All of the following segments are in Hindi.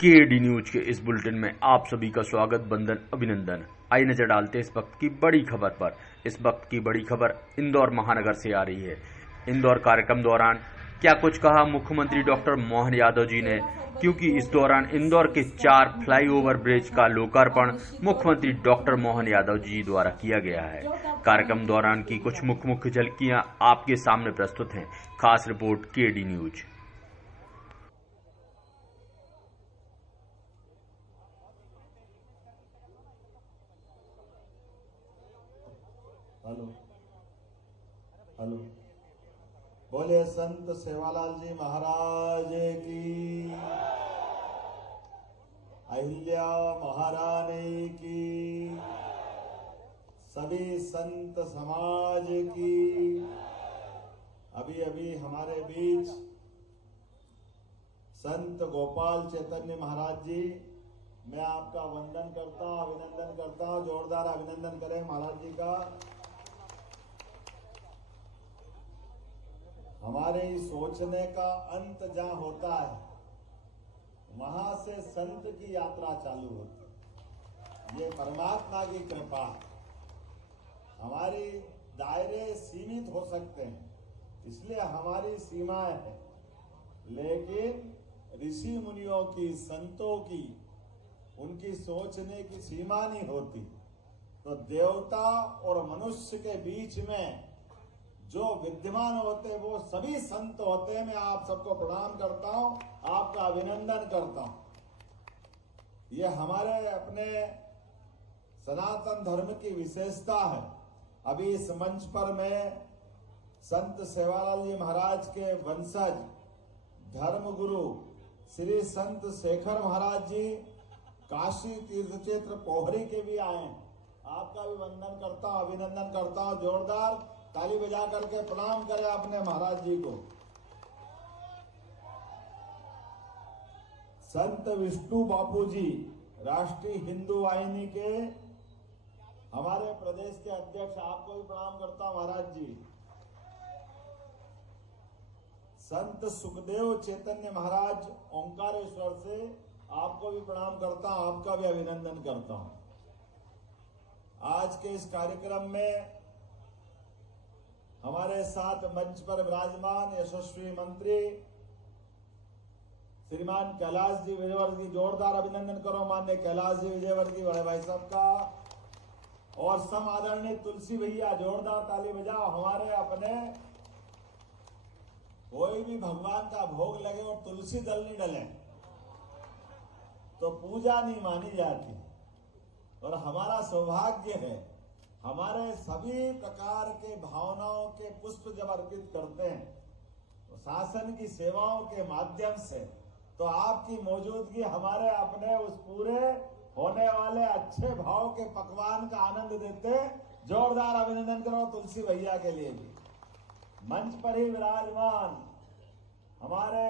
केडी न्यूज के इस बुलेटिन में आप सभी का स्वागत, बंदन, अभिनंदन। आइए नजर डालते हैं इस वक्त की बड़ी खबर पर। इस वक्त की बड़ी खबर इंदौर महानगर से आ रही है। इंदौर कार्यक्रम दौरान क्या कुछ कहा मुख्यमंत्री डॉक्टर मोहन यादव जी ने, क्योंकि इस दौरान इंदौर के 4 फ्लाईओवर ब्रिज का लोकार्पण मुख्यमंत्री डॉक्टर मोहन यादव जी द्वारा किया गया है। कार्यक्रम दौरान की कुछ मुख्य झलकियां आपके सामने प्रस्तुत हैं। खास report KD news. Hello hello, बोले संत सेवालाल जी महाराज की, अहिल्या महारानी की, सभी संत समाज की। अभी अभी हमारे बीच संत गोपाल चैतन्य महाराज जी, मैं आपका वंदन करता हूं, अभिनंदन करता हूं। जोरदार अभिनंदन करें महाराज जी का। हमारे सोचने का अंत जहां होता है वहां से संत की यात्रा चालू होती है। ये परमात्मा की कृपा। हमारी दायरे सीमित हो सकते हैं, इसलिए हमारी सीमाएं हैं, लेकिन ऋषि मुनियों की, संतों की, उनकी सोचने की सीमा नहीं होती। तो देवता और मनुष्य के बीच में जो विद्यमान होते हैं वो सभी संत होते हैं। मैं आप सबको प्रणाम करता हूं, आपका अभिनंदन करता हूं। ये हमारे अपने सनातन धर्म की विशेषता है। अभी इस मंच पर मैं संत सेवालाल जी महाराज के वंशज धर्म गुरु श्री संत शेखर महाराज जी काशी तीर्थ क्षेत्र पोहरी के भी आए हैं। आपका भी वंदन करता हूं, अभिनंदन करता हूं। जोरदार ताली बजा करके प्रणाम करें अपने महाराज जी को। संत विष्णु बापू जी राष्ट्रीय हिंदू वाहिनी के हमारे प्रदेश के अध्यक्ष, आपको भी प्रणाम करता हूं महाराज जी। संत सुखदेव चैतन्य महाराज ओंकारेश्वर से, आपको भी प्रणाम करता हूं, आपका भी अभिनंदन करता हूं। आज के इस कार्यक्रम में हमारे साथ मंच पर विराजमान यशस्वी मंत्री श्रीमान कैलाश जी विजयवर्गीय, जोरदार अभिनंदन करो माननीय कैलाश जी विजयवर्गीय बड़े भाई साहब का। और सम आदरणीय तुलसी भैया, जोरदार ताली बजाओ। हमारे अपने कोई भी भगवान का भोग लगे और तुलसी दल नहीं डले तो पूजा नहीं मानी जाती। और हमारा सौभाग्य है, हमारे सभी प्रकार के भावनाओं के पुष्प जब अर्पित करते हैं तो शासन की सेवाओं के माध्यम से, तो आपकी मौजूदगी हमारे अपने उस पूरे होने वाले अच्छे भाव के पकवान का आनंद देते। जोरदार अभिनंदन करो तुलसी भैया के लिए भी। मंच पर ही विराजमान हमारे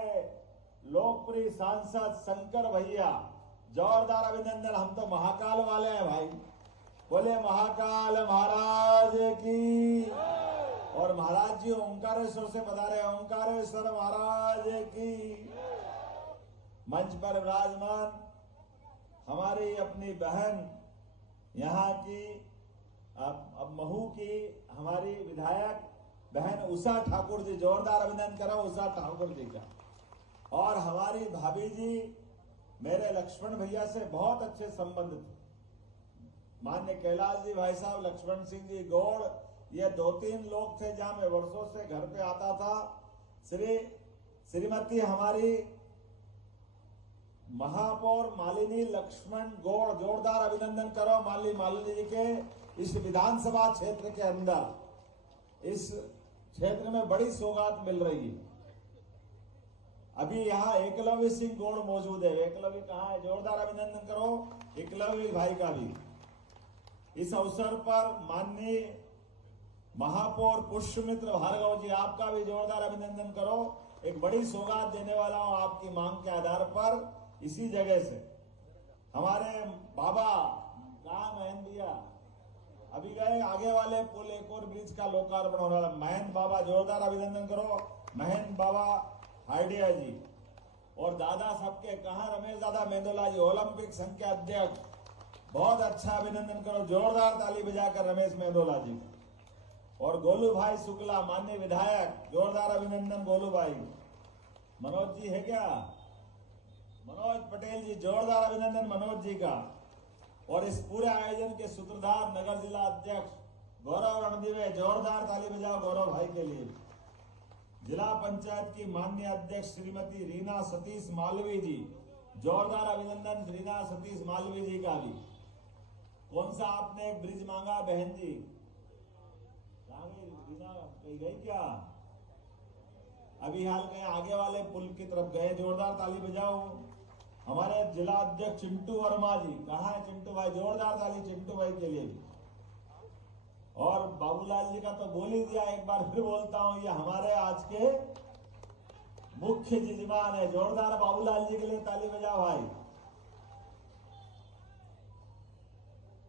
लोकप्रिय सांसद शंकर भैया, जोरदार अभिनंदन। हम तो महाकाल वाले हैं भाई, बोले महाकाल महाराज की। और महाराज जी ओंकारेश्वर से पधारे, ओंकारेश्वर महाराज की। मंच पर विराजमान हमारी अपनी बहन, यहाँ की अब महू की हमारी विधायक बहन उषा ठाकुर जी, जोरदार अभिनंदन करो उषा ठाकुर जी का। और हमारी भाभी जी, मेरे लक्ष्मण भैया से बहुत अच्छे संबंध थे। मान्य कैलाश जी भाई साहब, लक्ष्मण सिंह जी गौड़, ये 2-3 लोग थे जहां मैं वर्षों से घर पे आता था। श्रीमती हमारी महापौर मालिनी लक्ष्मण गौड़, जोरदार अभिनंदन करो मालिनी जी के। इस विधानसभा क्षेत्र के अंदर, इस क्षेत्र में बड़ी सौगात मिल रही है। अभी यहाँ एकलव्य सिंह गौड़ मौजूद है। एकलव्य कहाँ है? जोरदार अभिनंदन करो एकलव्य भाई का भी। इस अवसर पर माननीय महापौर पुष्यमित्र भार्गव जी, आपका भी जोरदार अभिनंदन करो। एक बड़ी सौगात देने वाला हूं आपकी मांग के आधार पर। इसी जगह से हमारे बाबा कहाँ महेंद्र भैया अभी गए, आगे वाले पुल एक और ब्रिज का लोकार्पण होने वाला। महेंद्र बाबा, जोरदार अभिनंदन करो महेंद्र बाबा हाइडिया जी। और दादा सबके कहा रमेश दादा मेंदोला जी ओलंपिक संघ के अध्यक्ष, बहुत अच्छा अभिनंदन करो, जोरदार ताली बजाकर रमेश मेंदोला जी। और गोलू भाई शुक्ला माननीय विधायक, जोरदार अभिनंदन गोलू भाई। मनोज जी है क्या? मनोज पटेल जी, जोरदार अभिनंदन मनोज जी का। और इस पूरे आयोजन के सूत्रधार नगर जिला अध्यक्ष गौरव रणदिवे, जोरदार ताली बजाओ गौरव भाई के लिए। जिला पंचायत की माननीय अध्यक्ष श्रीमती रीना सतीश मालवी जी, जोरदार अभिनंदन रीना सतीश मालवी जी का भी। कौन सा आपने एक ब्रिज मांगा बहन जी? कहाँ गई रीना? कहीं गई क्या? अभी हाल गए, आगे वाले पुल की तरफ गए, जोरदार ताली बजाओ। हमारे जिला अध्यक्ष चिंटू वर्मा जी, कहाँ है चिंटू भाई? जोरदार ताली चिंटू भाई के लिए भी। और बाबूलाल जी का तो बोल ही दिया, एक बार फिर बोलता हूं, ये हमारे आज के मुख्य जजमान है, जोरदार बाबूलाल जी के लिए ताली बजाओ भाई।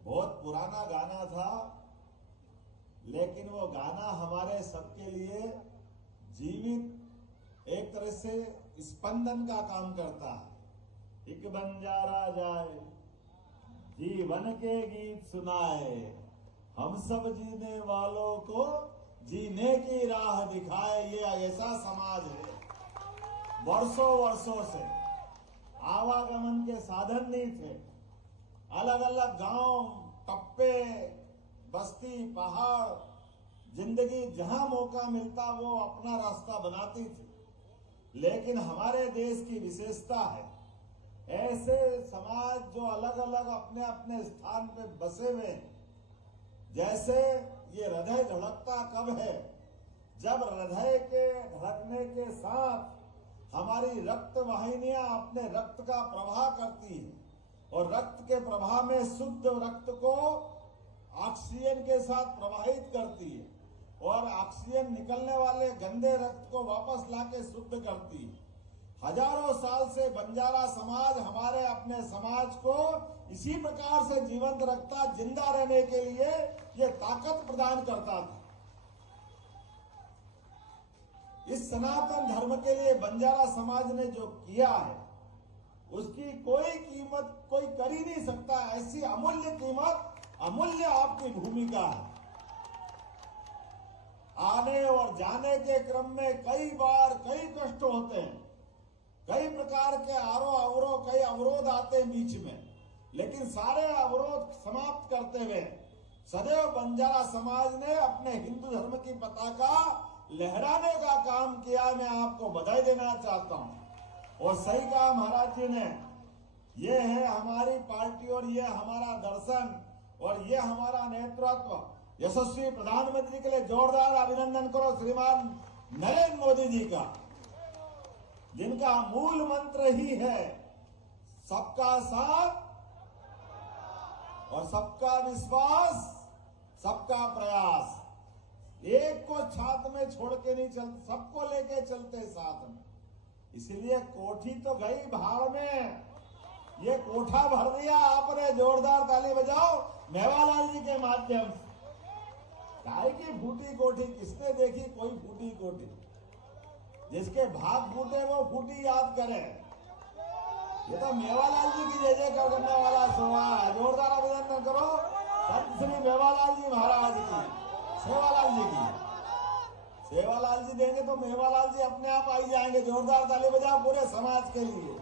बहुत पुराना गाना था, लेकिन वो गाना हमारे सबके लिए जीवित एक तरह से स्पंदन का काम करता है। एक बंजारा जाए जीवन के गीत सुनाए, हम सब जीने वालों को जीने की राह दिखाए। ये ऐसा समाज है, वर्षों वर्षों से आवागमन के साधन नहीं थे, अलग अलग गांव, टप्पे, बस्ती, पहाड़, जिंदगी जहां मौका मिलता वो अपना रास्ता बनाती थी। लेकिन हमारे देश की विशेषता है, ऐसे समाज जो अलग अलग अपने अपने स्थान पे बसे हुए हैं। जैसे ये हृदय धड़कता कब है? जब हृदय के धड़कने के साथ हमारी रक्त वाहिनियां अपने रक्त का प्रवाह करती है, और रक्त के प्रवाह में शुद्ध रक्त को ऑक्सीजन के साथ प्रवाहित करती है, और ऑक्सीजन निकलने वाले गंदे रक्त को वापस लाके शुद्ध करती है। हजारों साल से बंजारा समाज हमारे अपने समाज को इसी प्रकार से जीवंत रखता, जिंदा रहने के लिए ये ताकत प्रदान करता था। इस सनातन धर्म के लिए बंजारा समाज ने जो किया है, उसकी कोई कीमत कोई कर ही नहीं सकता। ऐसी अमूल्य कीमत, अमूल्य आपकी भूमिका है। आने और जाने के क्रम में कई बार कई कष्ट होते हैं, कई प्रकार के अवरोध, कई अवरोध आते हैं बीच में, लेकिन सारे अवरोध समाप्त करते हुए सदैव बंजारा समाज ने अपने हिंदू धर्म की पताका लहराने का काम किया। मैं आपको बधाई देना चाहता हूं। और सही कहा महाराज जी ने, ये है हमारी पार्टी और ये हमारा दर्शन और ये हमारा नेतृत्व। यशस्वी प्रधानमंत्री के लिए जोरदार अभिनंदन करो श्रीमान नरेंद्र मोदी जी का, जिनका मूल मंत्र ही है सबका साथ और सबका विश्वास, सबका प्रयास। एक को छात में छोड़ के नहीं चलते, सबको लेके चलते साथ में। इसलिए कोठी तो गई भाड़ में, ये कोठा भर दिया आपने। जोरदार ताली बजाओ मेवालाल जी के माध्यम से। काहे की फूटी कोठी किसने देखी? कोई फूटी कोठी, जिसके भाग फूटे वो फूटी याद करे। ये तो मेवालाल जी की जय जय करने वाला सोहा है। जोरदार अभिनंदन करो संत श्री मेवालाल जी महाराज की, सेवालाल जी की। सेवालाल जी देंगे तो मेवालाल जी अपने आप आई जाएंगे। जोरदार ताली बजाओ पूरे समाज के लिए।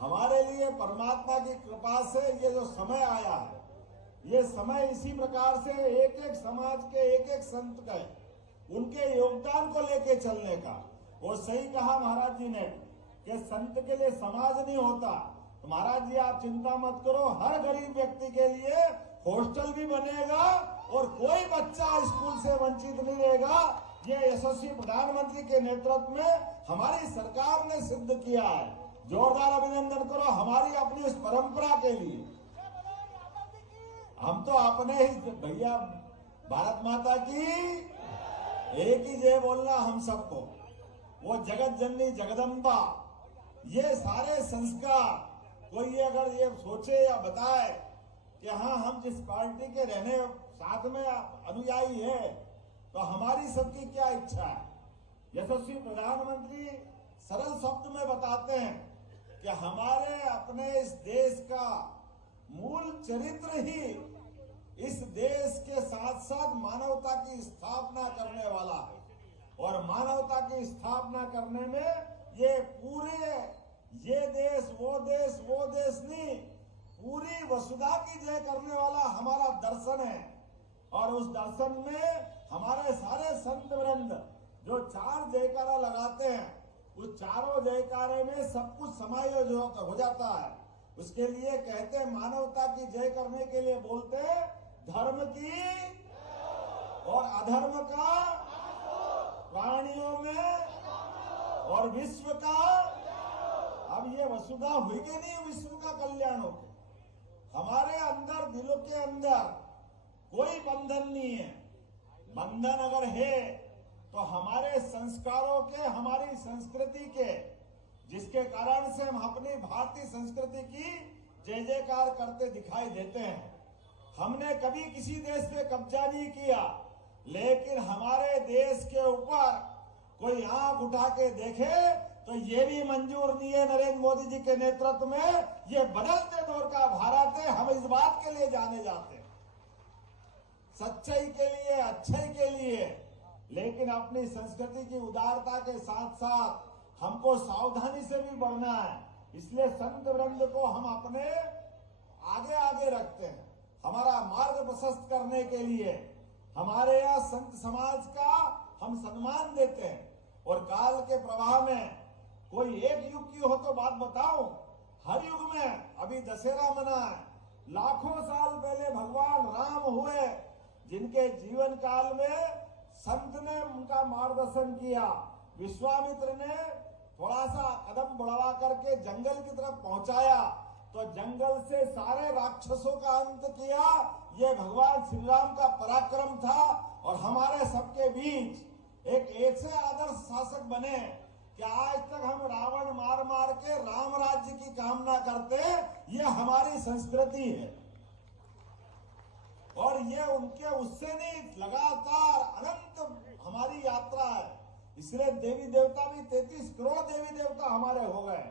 हमारे लिए परमात्मा की कृपा से ये जो समय आया है, ये समय इसी प्रकार से एक एक समाज के एक एक संत का है, उनके योगदान को लेके चलने का। और सही कहा महाराज जी ने कि संत के लिए समाज नहीं होता। तो महाराज जी आप चिंता मत करो, हर गरीब व्यक्ति के लिए हॉस्टल भी बनेगा और कोई बच्चा स्कूल से वंचित नहीं रहेगा। ये यशस्वी प्रधानमंत्री के नेतृत्व में हमारी सरकार ने सिद्ध किया है। जोरदार अभिनंदन करो हमारी अपनी इस परंपरा के लिए। हम तो अपने ही भैया, भारत माता की एक ही जय बोलना हम सबको। वो जगत जननी जगदम्बा, ये सारे संस्कार कोई अगर ये सोचे या बताए कि हाँ हम जिस पार्टी के रहने साथ में अनुयायी है, तो हमारी सबकी क्या इच्छा है? यशस्वी प्रधानमंत्री सरल शब्द में बताते हैं कि हमारे अपने इस देश का मूल चरित्र ही इस देश के साथ साथ मानवता की स्थापना करने वाला है। और मानवता की स्थापना करने में ये पूरे ये देश वो देश नहीं, पूरी वसुधा की जय करने वाला हमारा दर्शन है। और उस दर्शन में हमारे सारे संत वृंद जो 4 जयकारा लगाते हैं, उस चारों जयकारे में सब कुछ समायोजित हो जाता है। उसके लिए कहते हैं मानवता की जय करने के लिए बोलते हैं धर्म की और अधर्म का, प्राणियों में और विश्व का। अब ये वसुधा हुई कि नहीं, विश्व का कल्याण हो गया। हमारे अंदर, दिलों के अंदर कोई बंधन नहीं है। बंधन अगर है तो हमारे संस्कारों के, हमारी संस्कृति के, जिसके कारण से हम अपनी भारतीय संस्कृति की जय जयकार करते दिखाई देते हैं। हमने कभी किसी देश पे कब्जा नहीं किया, लेकिन हमारे देश के ऊपर कोई आंख उठा के देखे तो ये भी मंजूर नहीं है। नरेंद्र मोदी जी के नेतृत्व में ये बदलते दौर का भारत है। हम इस बात के लिए जाने जाते हैं, सच्चाई के लिए, अच्छाई के लिए, लेकिन अपनी संस्कृति की उदारता के साथ साथ हमको सावधानी से भी बढ़ना है। इसलिए संत वृंद को हम अपने आगे आगे रखते हैं, हमारा मार्ग प्रशस्त करने के लिए। हमारे यहाँ संत समाज का हम सम्मान देते हैं। और काल के प्रवाह में कोई एक युग की हो तो बात बताऊं, हर युग में अभी दशहरा मना है, लाखों साल पहले भगवान राम हुए, जिनके जीवन काल में संत ने उनका मार्गदर्शन किया। विश्वामित्र ने थोड़ा सा कदम बढ़वा करके जंगल की तरफ पहुंचाया तो जंगल से सारे राक्षसों का अंत किया। ये भगवान श्री राम का पराक्रम था। और हमारे सबके बीच एक ऐसे आदर्श शासक बने कि आज तक हम रावण मार मार के राम राज्य की कामना करते, ये हमारी संस्कृति है। और ये उनके उससे नहीं, लगातार अनंत हमारी यात्रा है। इसलिए देवी देवता भी 33 करोड़ देवी देवता हमारे हो गए।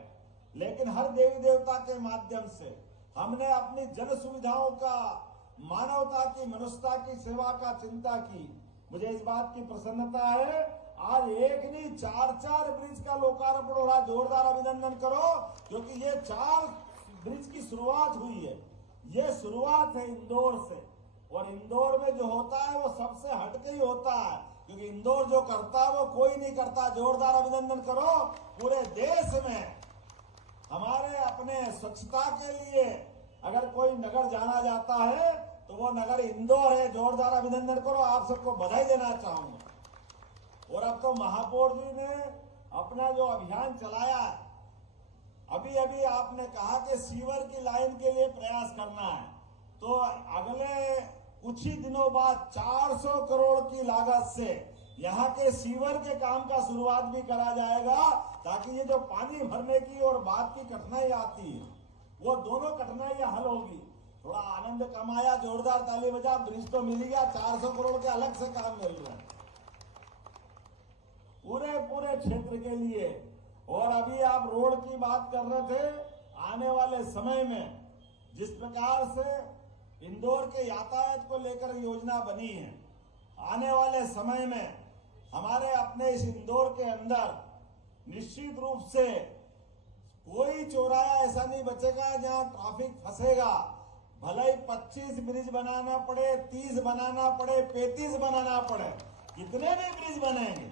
लेकिन हर देवी देवता के माध्यम से हमने अपनी जन सुविधाओं का, मानवता की, मनुष्यता की सेवा का चिंता की। मुझे इस बात की प्रसन्नता है, आज एक नहीं 4 ब्रिज का लोकार्पण हो रहा। जोरदार अभिनंदन करो, क्योंकि ये 4 ब्रिज की शुरुआत हुई है। ये शुरुआत है इंदौर से। और इंदौर में जो होता है वो सबसे हटके ही होता है, क्योंकि इंदौर जो करता है वो कोई नहीं करता। जोरदार अभिनंदन करो। पूरे देश में हमारे अपने स्वच्छता के लिए अगर कोई नगर जाना जाता है तो वो नगर इंदौर है। जोरदार अभिनंदन करो, आप सबको बधाई देना चाहूंगा। और अब तो महापौर जी ने अपना जो अभियान चलाया है, अभी अभी आपने कहा कि सीवर की लाइन के लिए प्रयास करना है, तो अगले कुछ ही दिनों बाद 400 करोड़ की लागत से यहाँ के सीवर के काम का शुरुआत भी करा जाएगा, ताकि ये जो पानी भरने की और बात की कठिनाई आती है, वो दोनों कठिनाइयां हल होगी। थोड़ा आनंद कमाया, जोरदार ताली बजा, ब्रिज तो मिल गया, 400 करोड़ के अलग से काम मिल रहा है पूरे क्षेत्र के लिए। और अभी आप रोड की बात कर रहे थे, आने वाले समय में जिस प्रकार से इंदौर के यातायात को लेकर योजना बनी है, आने वाले समय में हमारे अपने इस इंदौर के अंदर निश्चित रूप से कोई चौराहा ऐसा नहीं बचेगा जहां ट्रैफिक फंसेगा। भले ही 25 ब्रिज बनाना पड़े, 30 बनाना पड़े, 35 बनाना पड़े, कितने भी ब्रिज बनेंगे,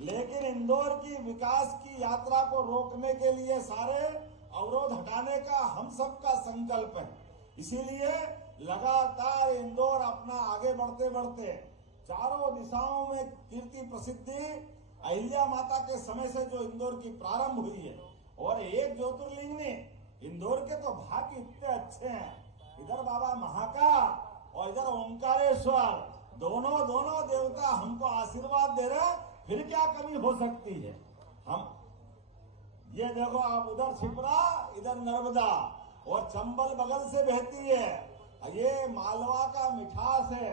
लेकिन इंदौर की विकास की यात्रा को रोकने के लिए सारे अवरोध हटाने का हम सबका संकल्प है। इसीलिए लगातार इंदौर अपना आगे बढ़ते बढ़ते चारों दिशाओं में कीर्ति प्रसिद्धि अहिल्या माता के समय से जो इंदौर की प्रारंभ हुई है, और एक ज्योतिर्लिंग ने, इंदौर के तो भाग्य इतने अच्छे हैं, इधर बाबा महाकाल और इधर ओंकारेश्वर, दोनों देवता हमको आशीर्वाद दे रहे, फिर क्या कमी हो सकती है। हम ये देखो, आप उधर छिपरा, इधर नर्मदा, और चंबल बगल से बहती है। ये मालवा का मिठास है।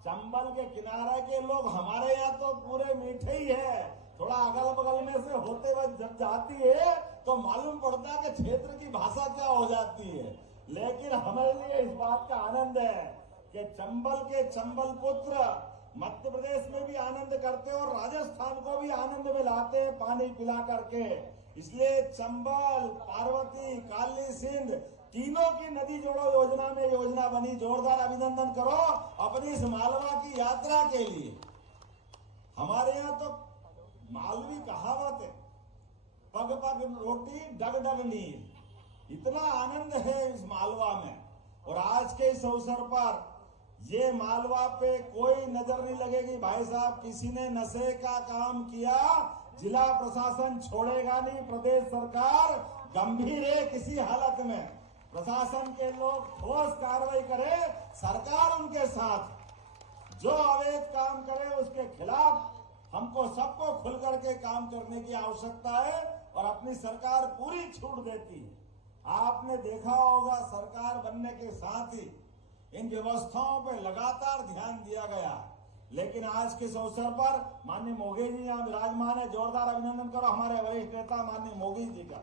चंबल के किनारे के लोग हमारे यहाँ तो पूरे मीठे ही है, थोड़ा अगल बगल में से होते हुए जब जाती है तो मालूम पड़ता है कि क्षेत्र की भाषा क्या हो जाती है। लेकिन हमारे लिए इस बात का आनंद है कि चंबल के चंबल पुत्र मध्य प्रदेश में भी आनंद करते हैं और राजस्थान को भी आनंद में लाते हैं पानी पिला करके। इसलिए चंबल, पार्वती, काली सिंध तीनों की नदी जोड़ो योजना में योजना बनी। जोरदार अभिनंदन करो अपनी इस मालवा की यात्रा के लिए। हमारे यहाँ तो मालवी कहावत है, पग पग रोटी डग डग नीर। इतना आनंद है इस मालवा में। और आज के इस अवसर पर ये मालवा पे कोई नजर नहीं लगेगी भाई साहब, किसी ने नशे का काम किया जिला प्रशासन छोड़ेगा नहीं। प्रदेश सरकार गंभीर है, किसी हालत में प्रशासन के लोग ठोस कार्रवाई करे, सरकार उनके साथ। जो अवैध काम करे उसके खिलाफ हमको सबको खुल करके काम करने की आवश्यकता है और अपनी सरकार पूरी छूट देती है। आपने देखा होगा सरकार बनने के साथ ही इन व्यवस्थाओं पर लगातार ध्यान दिया गया। लेकिन आज के इस अवसर पर माननीय मोगी जी यहाँ विराजमान है, जोरदार अभिनंदन करो हमारे वरिष्ठ नेता माननीय मोगी जी का।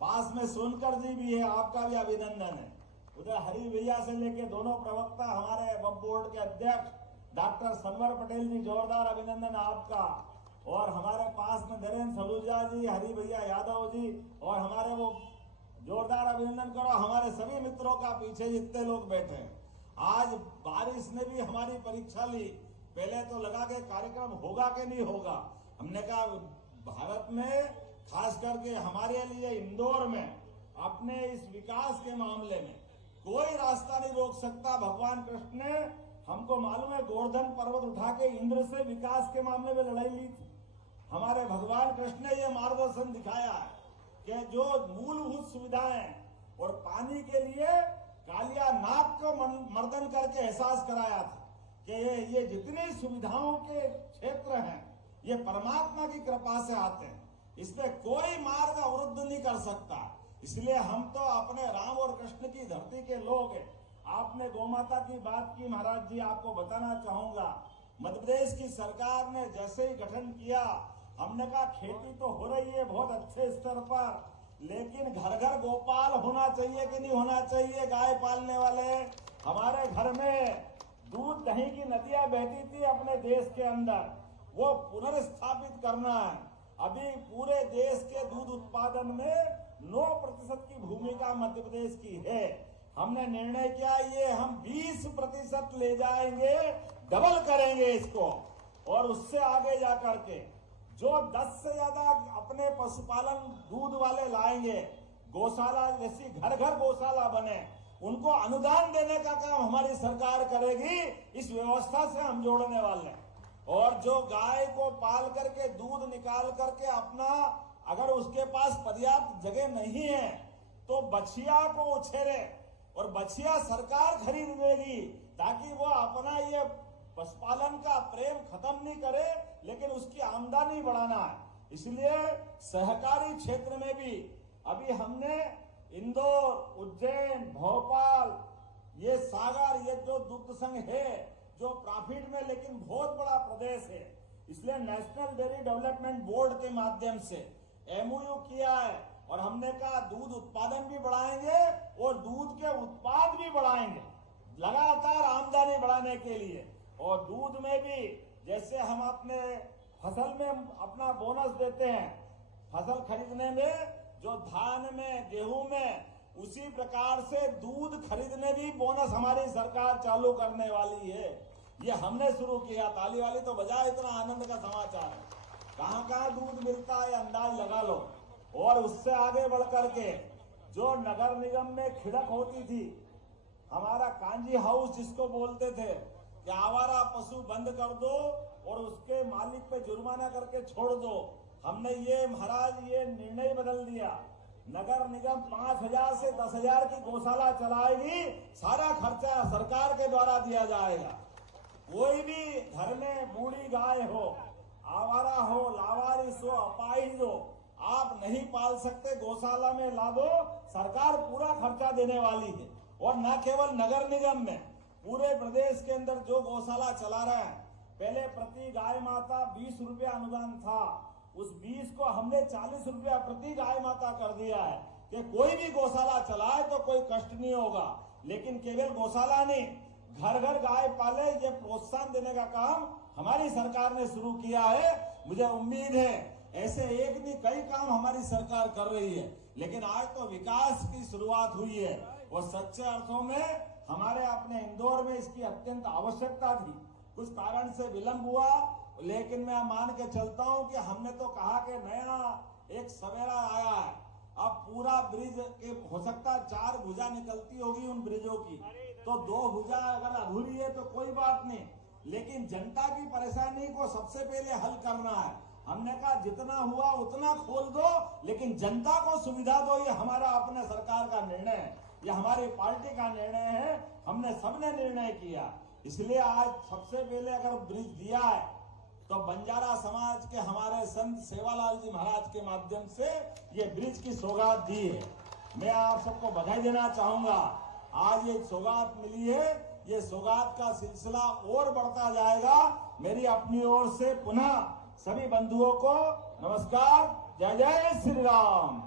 पास में सोनकर जी भी है, आपका भी अभिनंदन है। उधर हरि भैया से लेके दोनों प्रवक्ता हमारे वक्फ बोर्ड के अध्यक्ष डॉक्टर सनवर पटेल जी, जोरदार अभिनंदन आपका। और हमारे पास में धीरेन्द्र सलूजा जी, हरि भैया यादव जी और हमारे वो जोरदार अभिनंदन करो हमारे सभी मित्रों का पीछे जितने लोग बैठे हैं। आज बारिश ने भी हमारी परीक्षा ली। पहले तो लगा के कार्यक्रम होगा कि नहीं होगा। हमने कहा भारत में खास करके हमारे लिए इंदौर में अपने इस विकास के मामले में कोई रास्ता नहीं रोक सकता। भगवान कृष्ण ने हमको मालूम है गोवर्धन पर्वत उठा के इंद्र से विकास के मामले में लड़ाई ली थी। हमारे भगवान कृष्ण ने यह मार्गदर्शन दिखाया है कि जो मूलभूत सुविधाएं और पानी के लिए कालिया नाग को मर्दन करके एहसास कराया था कि ये जितनी सुविधाओं के क्षेत्र हैं ये परमात्मा की कृपा से आते हैं, इसमें कोई मार्ग अवरुद्ध नहीं कर सकता। इसलिए हम तो अपने राम और कृष्ण की धरती के लोग हैं। आपने गौमाता की बात की महाराज जी, आपको बताना चाहूंगा मध्य प्रदेश की सरकार ने जैसे ही गठन किया हमने कहा खेती तो हो रही है बहुत अच्छे स्तर पर, लेकिन घर घर गोपाल होना चाहिए कि नहीं होना चाहिए। गाय पालने वाले हमारे घर में दूध दही की नदियां बहती थी अपने देश के अंदर, वो पुनर्स्थापित करना है। अभी पूरे देश के दूध उत्पादन में 9% की भूमिका मध्य प्रदेश की है। हमने निर्णय किया ये हम 20% ले जाएंगे, डबल करेंगे इसको और उससे आगे जाकर के जो 10 से ज्यादा अपने पशुपालन दूध वाले लाएंगे, गौशाला जैसी घर घर गौशाला बने, उनको अनुदान देने का काम हमारी सरकार करेगी। इस व्यवस्था से हम जोड़ने वाले हैं। और जो गाय को पाल करके दूध निकाल करके अपना, अगर उसके पास पर्याप्त जगह नहीं है तो बछिया को उछेरे और बछिया सरकार खरीद देगी ताकि वो अपना ये पशुपालन का प्रेम खत्म नहीं करे, लेकिन उसकी आमदनी बढ़ाना है। इसलिए सहकारी क्षेत्र में भी अभी हमने इंदौर, उज्जैन, भोपाल, ये सागर, ये जो दुग्ध संघ है जो प्रॉफिट में लेकिन बहुत बड़ा प्रदेश है, इसलिए नेशनल डेयरी डेवलपमेंट बोर्ड के माध्यम से MOU किया है और हमने कहा दूध उत्पादन भी बढ़ाएंगे और दूध के उत्पाद भी बढ़ाएंगे लगातार आमदनी बढ़ाने के लिए। और दूध में भी जैसे हम अपने फसल में अपना बोनस देते हैं, फसल खरीदने में जो धान में गेहूं में, उसी प्रकार से दूध खरीदने भी बोनस हमारी सरकार चालू करने वाली है। ये हमने शुरू किया। ताली वाली तो बजाए, इतना आनंद का समाचार है। कहां कहां दूध मिलता है अंदाज लगा लो। और उससे आगे बढ़ करके जो नगर निगम में खिड़क होती थी, हमारा कांजी हाउस जिसको बोलते थे कि आवारा पशु बंद कर दो और उसके मालिक पे जुर्माना करके छोड़ दो, हमने ये महाराज ये निर्णय बदल दिया। नगर निगम 5,000 से 10,000 की गौशाला चलाएगी, सारा खर्चा सरकार के द्वारा दिया जाएगा। कोई भी घर में बूढ़ी गाय हो, आवारा हो, लावारिस हो, अपाहिज हो, आप नहीं पाल सकते, गौशाला में ला दो, सरकार पूरा खर्चा देने वाली है। और न केवल नगर निगम में, पूरे प्रदेश के अंदर जो गौशाला चला रहे हैं, पहले प्रति गाय माता 20 रुपया अनुदान था, उस 20 को हमने 40 रुपया प्रति गाय माता कर दिया है कि कोई भी गौशाला चलाए तो कोई कष्ट नहीं होगा। लेकिन केवल गौशाला नहीं, घर घर गाय पाले, ये प्रोत्साहन देने का काम हमारी सरकार ने शुरू किया है। मुझे उम्मीद है ऐसे एक नहीं कई काम हमारी सरकार कर रही है। लेकिन आज तो विकास की शुरुआत हुई है और सच्चे अर्थों में हमारे अपने इंदौर में इसकी अत्यंत आवश्यकता थी। कुछ कारण से विलंब हुआ, लेकिन मैं मान के चलता हूं कि हमने तो कहा कि नया एक सवेरा आया है। अब पूरा ब्रिज के हो सकता है 4 भुजा निकलती होगी उन ब्रिजों की, तो 2 भुजा अगर अधूरी है तो कोई बात नहीं, लेकिन जनता की परेशानी को सबसे पहले हल करना है। हमने कहा जितना हुआ उतना खोल दो, लेकिन जनता को सुविधा दो। ये हमारा अपने सरकार का निर्णय है, ये हमारी पार्टी का निर्णय है, हमने सबने निर्णय किया। इसलिए आज सबसे पहले अगर ब्रिज दिया है तो बंजारा समाज के हमारे संत सेवालाल जी महाराज के माध्यम से ये ब्रिज की सौगात दी है। मैं आप सबको बधाई देना चाहूंगा। आज ये सौगात मिली है, ये सौगात का सिलसिला और बढ़ता जाएगा। मेरी अपनी ओर से पुनः सभी बंधुओं को नमस्कार, जय जय श्री राम।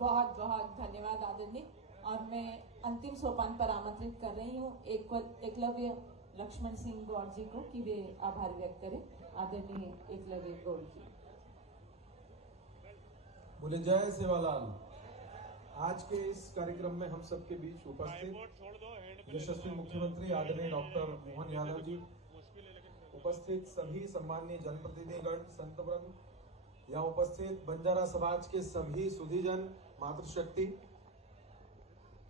बहुत बहुत धन्यवाद आदरणीय। और मैं अंतिम सोपान पर आमंत्रित कर रही हूँ एकलव्य लक्ष्मण सिंह गौड़ जी को कि वे आभार व्यक्त करें। आदरणीय एकलव्य गौड़ जी। बोले जय सेवालाल। आज के इस कार्यक्रम में हम सबके बीच उपस्थित यशस्वी मुख्यमंत्री आदरणीय डॉक्टर मोहन यादव जी, उपस्थित सभी सम्माननीय जनप्रतिनिधिगण, संतवृंद, यहाँ उपस्थित बंजारा समाज के सभी सुधीजन, मातृशक्ति,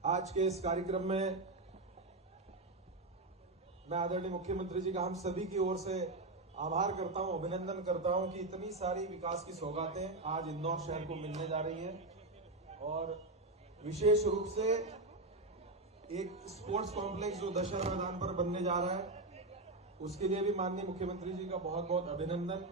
आज के इस कार्यक्रम में मैं आदरणीय मुख्यमंत्री जी का हम सभी की ओर से आभार करता हूं, अभिनंदन करता हूं कि इतनी सारी विकास की सौगातें आज इंदौर शहर को मिलने जा रही हैं। और विशेष रूप से एक स्पोर्ट्स कॉम्प्लेक्स जो दशहरा मैदान पर बनने जा रहा है, उसके लिए भी माननीय मुख्यमंत्री जी का बहुत बहुत अभिनंदन।